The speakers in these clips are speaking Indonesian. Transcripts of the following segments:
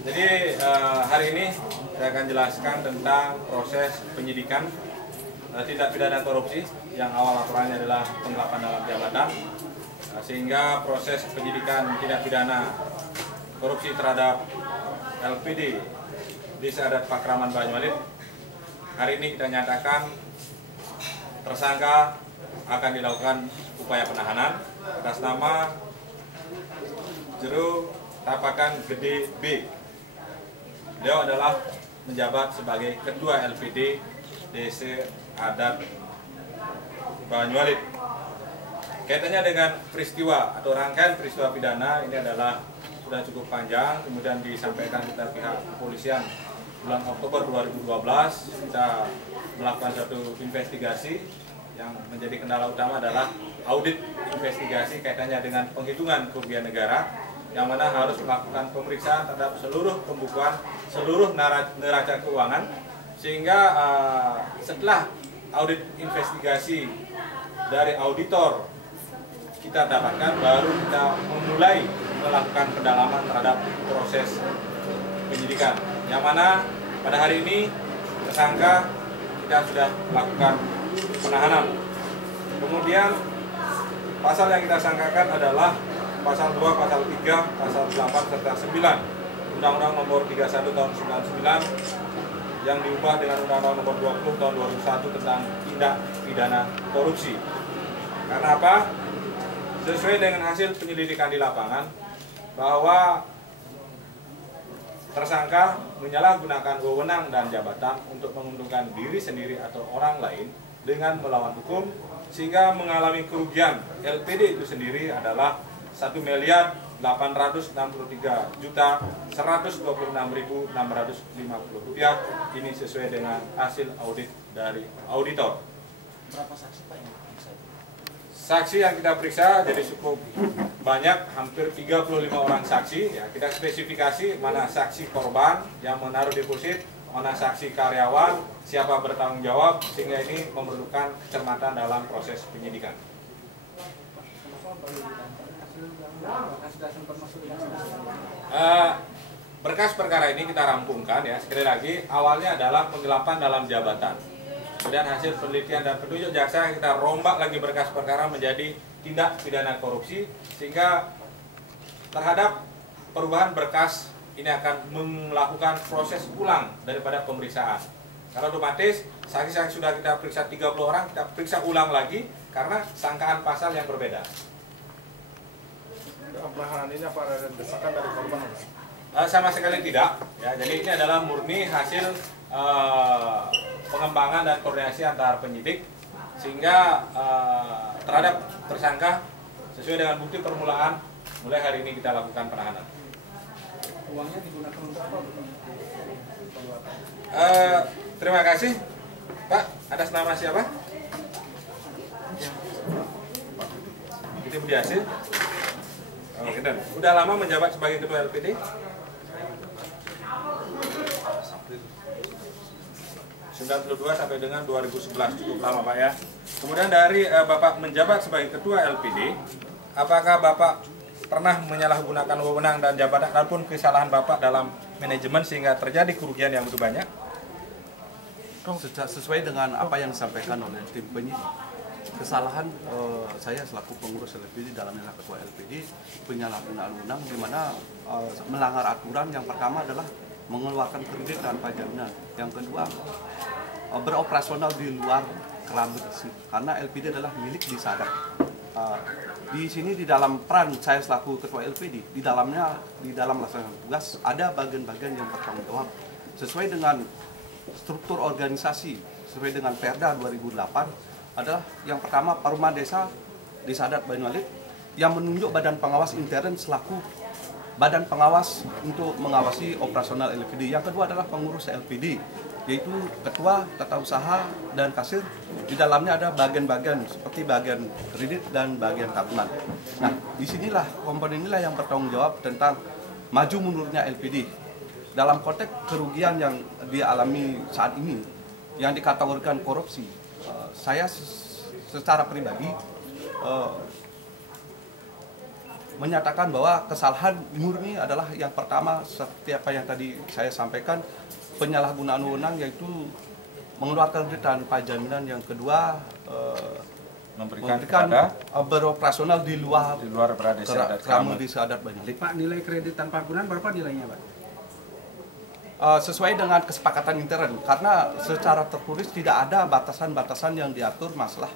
Jadi hari ini saya akan jelaskan tentang proses penyidikan tindak pidana korupsi yang awal laporannya adalah penggelapan dalam jabatan, sehingga proses penyidikan tindak pidana korupsi terhadap LPD di Sadat Pakraman Banyualit. Hari ini kita nyatakan tersangka akan dilakukan upaya penahanan atas nama Jero Tapakan Gede B. Beliau adalah menjabat sebagai Ketua LPD DC Adat Banyualit. Kaitannya dengan peristiwa atau rangkaian peristiwa pidana ini adalah sudah cukup panjang, kemudian disampaikan kita pihak kepolisian bulan Oktober 2012. Kita melakukan satu investigasi yang menjadi kendala utama adalah audit investigasi kaitannya dengan penghitungan kerugian negara, yang mana harus melakukan pemeriksaan terhadap seluruh pembukuan, seluruh neraca keuangan, sehingga setelah audit investigasi dari auditor kita dapatkan, baru kita memulai melakukan pendalaman terhadap proses penyidikan, yang mana pada hari ini tersangka kita sudah melakukan penahanan. Kemudian pasal yang kita sangkakan adalah pasal 2, pasal 3, pasal 8, serta 9 Undang-Undang nomor 31 tahun 99 yang diubah dengan Undang-Undang nomor 20 tahun 2001 tentang tindak pidana korupsi. Karena apa? Sesuai dengan hasil penyelidikan di lapangan bahwa tersangka menyalahgunakan wewenang dan jabatan untuk menguntungkan diri sendiri atau orang lain dengan melawan hukum, sehingga mengalami kerugian LPD itu sendiri adalah 1.863.126.650 rupiah. Ini sesuai dengan hasil audit dari auditor. Berapa saksi Pak yang diperiksa? Saksi yang kita periksa jadi cukup banyak, hampir 35 orang saksi. Ya, kita spesifikasi mana saksi korban yang menaruh deposit, mana saksi karyawan, siapa bertanggung jawab, sehingga ini memerlukan kecermatan dalam proses penyidikan. Berkas perkara ini kita rampungkan, ya, sekali lagi awalnya adalah penggelapan dalam jabatan. Kemudian hasil penelitian dan petunjuk jaksa kita rombak lagi berkas perkara menjadi tindak pidana korupsi, sehingga terhadap perubahan berkas ini akan melakukan proses ulang daripada pemeriksaan. Karena otomatis saksi yang sudah kita periksa 30 orang kita periksa ulang lagi karena sangkaan pasal yang berbeda. Penahanan ini apa ada desakan dari korban? Sama sekali tidak. Ya, jadi ini adalah murni hasil pengembangan dan koordinasi antar penyidik, sehingga terhadap tersangka sesuai dengan bukti permulaan mulai hari ini kita lakukan penahanan. Uangnya digunakan untuk apa? Terima kasih, Pak. Atas nama siapa? Itu Budiasi. Oke, dan udah lama menjabat sebagai Ketua LPD? 92 sampai dengan 2011, cukup lama Pak ya. Kemudian dari Bapak menjabat sebagai Ketua LPD, apakah Bapak pernah menyalahgunakan wewenang dan jabatan ataupun kesalahan Bapak dalam manajemen sehingga terjadi kerugian yang begitu banyak? Sesuai dengan apa yang disampaikan oleh tim penyidik, kesalahan saya selaku pengurus LPD dalamnya Ketua LPD penyalahgunaan wewenang, di mana melanggar aturan. Yang pertama adalah mengeluarkan kredit tanpa jaminan. Yang kedua, beroperasional di luar keran bersih, karena LPD adalah milik di Sadat. Di sini di dalam peran saya selaku Ketua LPD, di dalam melaksanakan tugas ada bagian-bagian yang bertanggung jawab sesuai dengan struktur organisasi, sesuai dengan Perda 2008 adalah yang pertama Perumahan Desa di Sadat Banyualit yang menunjuk badan pengawas intern selaku badan pengawas untuk mengawasi operasional LPD. Yang kedua adalah pengurus LPD, yaitu ketua, tata usaha, dan kasir. Di dalamnya ada bagian-bagian seperti bagian kredit dan bagian tabungan. Nah, disinilah komponen inilah yang bertanggung jawab tentang maju mundurnya LPD. Dalam konteks kerugian yang dialami saat ini, yang dikategorikan korupsi, saya secara pribadi menyatakan bahwa kesalahan murni adalah yang pertama seperti apa yang tadi saya sampaikan, penyalahgunaan wewenang yaitu mengeluarkan kredit tanpa jaminan, yang kedua memberikan beroperasional di luar keramu desa adat Banyalit. Pak, nilai kredit tanpa agunan berapa nilainya, Pak? Sesuai dengan kesepakatan intern, karena secara tertulis tidak ada batasan-batasan yang diatur masalah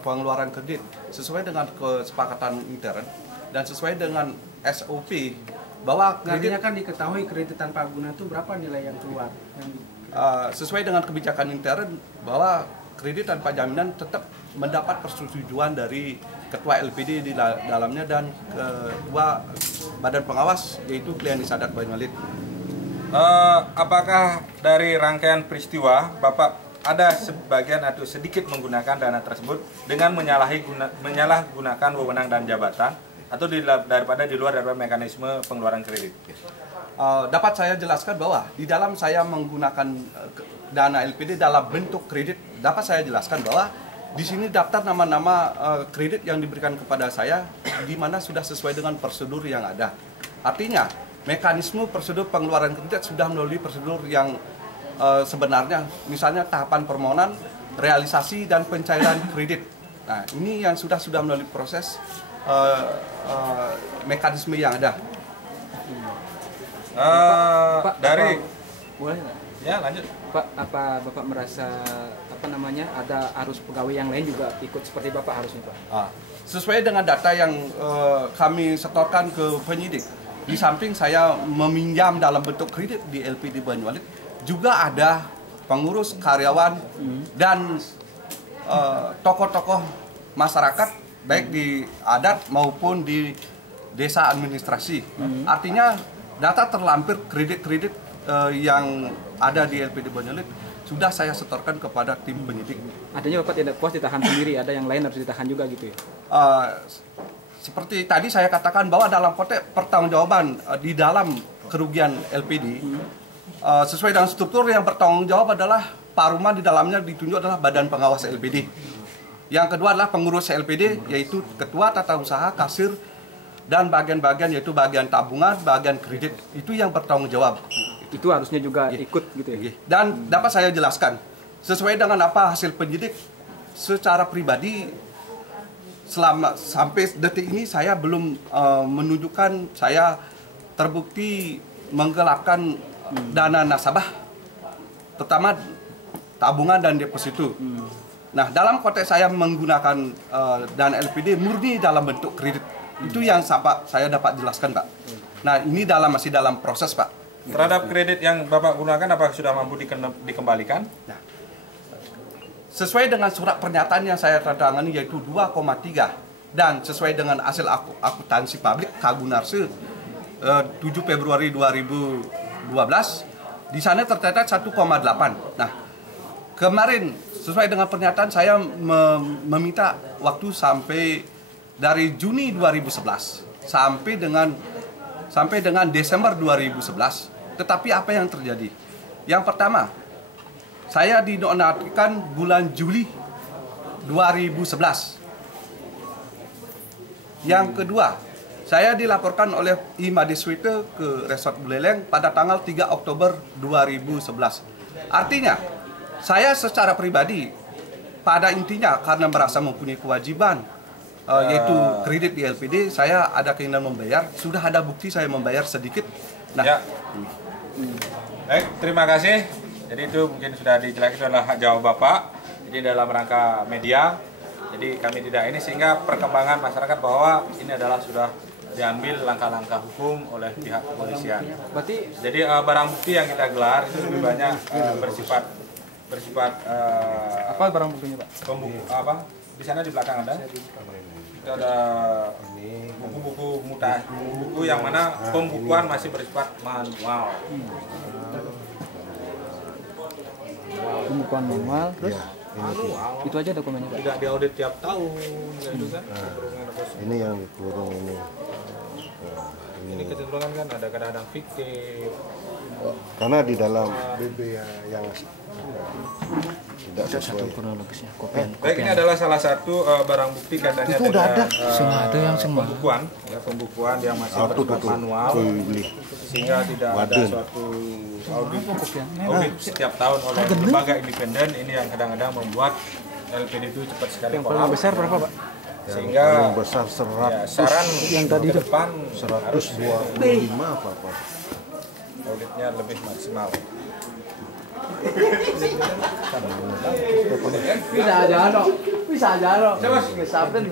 pengeluaran kredit. Sesuai dengan kesepakatan intern dan sesuai dengan SOP bahwa kredit, artinya kan diketahui kredit tanpa agunan itu berapa nilai yang keluar? Sesuai dengan kebijakan intern bahwa kredit tanpa jaminan tetap mendapat persetujuan dari ketua LPD di dalamnya dan ketua badan pengawas yaitu klien desa adat Banyalit. Apakah dari rangkaian peristiwa Bapak ada sebagian atau sedikit menggunakan dana tersebut dengan menyalahgunakan wewenang dan jabatan atau daripada di luar mekanisme pengeluaran kredit? Dapat saya jelaskan bahwa di dalam saya menggunakan dana LPD dalam bentuk kredit, dapat saya jelaskan bahwa di sini daftar nama-nama kredit yang diberikan kepada saya di mana sudah sesuai dengan prosedur yang ada. Artinya mekanisme prosedur pengeluaran kredit sudah melalui prosedur yang sebenarnya, misalnya tahapan permohonan, realisasi dan pencairan kredit. Nah, ini yang sudah melalui proses mekanisme yang ada. Pak, dari boleh nggak? Ya, lanjut. Pak, apa Bapak merasa ada arus pegawai yang lain juga ikut seperti Bapak harusnya, Pak? Sesuai dengan data yang kami setorkan ke penyidik, di samping saya meminjam dalam bentuk kredit di LPD Banyalit, juga ada pengurus, karyawan, dan tokoh-tokoh masyarakat, baik di adat maupun di desa administrasi. Artinya data terlampir kredit-kredit yang ada di LPD Banyalit sudah saya setorkan kepada tim penyidik. Artinya Bapak tidak puas ditahan sendiri, ada yang lain harus ditahan juga gitu ya? Seperti tadi saya katakan bahwa dalam konteks pertanggungjawaban di dalam kerugian LPD, sesuai dengan struktur yang bertanggung jawab adalah Pak Rumah, di dalamnya ditunjuk adalah badan pengawas LPD. Yang kedua adalah pengurus LPD, yaitu ketua tata usaha, kasir, dan bagian-bagian yaitu bagian tabungan, bagian kredit. Itu yang bertanggung jawab. Itu harusnya juga ikut gitu ya? Dan dapat saya jelaskan, sesuai dengan apa hasil penyidik, secara pribadi sampai detik ini saya belum menunjukkan saya terbukti menggelapkan dana nasabah, terutama tabungan dan deposito. Nah, dalam konteks saya menggunakan dana LPD murni dalam bentuk kredit, itu yang saya dapat jelaskan, Pak. Nah, ini masih dalam proses, Pak. Terhadap kredit yang Bapak gunakan, apakah sudah mampu dikembalikan? Nah, sesuai dengan surat pernyataan yang saya tanda tangani yaitu 2,3 dan sesuai dengan hasil akuntansi publik Kagunarse 7 Februari 2012, di sana tercatat 1,8. Nah, kemarin sesuai dengan pernyataan saya meminta waktu sampai dari Juni 2011 sampai dengan Desember 2011. Tetapi apa yang terjadi? Yang pertama, saya dinonaktifkan bulan Juli 2011. Yang kedua, saya dilaporkan oleh Imadiswite ke Resort Buleleng pada tanggal 3 Oktober 2011. Artinya, saya secara pribadi pada intinya karena merasa mempunyai kewajiban yaitu kredit di LPD, saya ada keinginan membayar, sudah ada bukti saya membayar sedikit. Nah, ya. Baik, terima kasih. Jadi itu mungkin sudah dijelaskan adalah hak jawab Bapak. Jadi dalam rangka media, jadi kami tidak ini sehingga perkembangan masyarakat bahwa ini adalah sudah diambil langkah-langkah hukum oleh pihak kepolisian. Berarti jadi barang bukti yang kita gelar itu lebih banyak bersifat apa barang buktinya, Pak? Di sana di belakang ada. Itu ada buku-buku yang mana pembukuan masih bersifat manual. Pembukuan manual, terus itu aja dokumennya, Pak? Tidak diaudit tiap tahun, gitu kan? Ini yang dikurung ini. Ini kecenderungan kan ada kadang-kadang fiktif. Karena di dalam BB yang tidak sesuai. kronologisnya. Baik, ini adalah salah satu barang bukti katanya Itu udah ada. pembukuan, ya, pembukuan yang masih bersifat manual, sehingga tidak ada Waduh. suatu audit setiap tahun oleh lembaga independen. Ini yang kadang-kadang membuat LPD itu cepat sekali Yang paling kolaps. besar berapa, Pak? Sehingga Yang besar ya, saran yang tadi ke itu. depan harus 125 apa? auditnya lebih maksimal. Bisa aja dong. Bisa aja dong. Ngesapin.